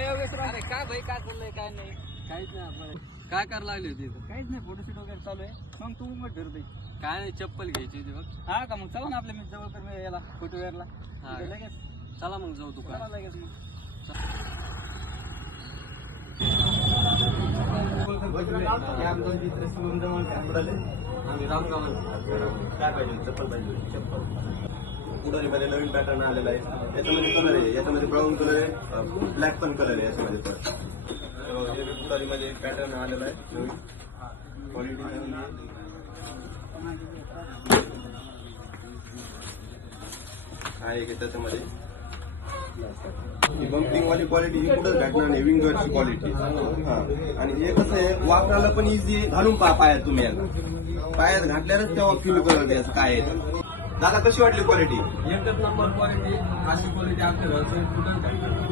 काय योगेश्वर? अरे काय भाई, काय चाललंय काय नाही? काहीच नाही आपण. काय करायला लागली होती इथं? काहीच नाही, फोटोशूट वगैरे चालू आहे. मग तू मग फिरतोय. काय नाही, चप्पल घ्यायची होती बघ. हा का? मग चला ना आपल्या मी जवळ कर मी याला फुटवेअरला. हा. तिथे लगेच चला मग जाऊ चला दुकान. लगेच मग. आम्ही रामगाव. काय पाहिजे? चप्पल पाहिजे. चप्पल उडालीमध्ये नवीन पॅटर्न आलेला आहे. याच्यामध्ये कलर आहे, याच्यामध्ये ब्राऊन कलर आहे, ब्लॅक पण कलर आहे याच्यामध्ये पण. उडालीमध्ये पॅटर्न आलेला आहे नवीन. क्वालिटी नवीन आहे. आहे की त्याच्यामध्ये बम्पिंग वाली क्वालिटी ही कुठंच भेटणार नाही. विंगरची क्वालिटी. हा, आणि हे कसं आहे, वापरायला पण इझी आहे. घालून पहा पायात तुम्ही याला. पायात घातल्यानंच तेव्हा फील करत याचं काय आहे. दादा कशी वाटली क्वालिटी? एकच नंबर क्वालिटी. अशी क्वालिटी आपल्या कुठं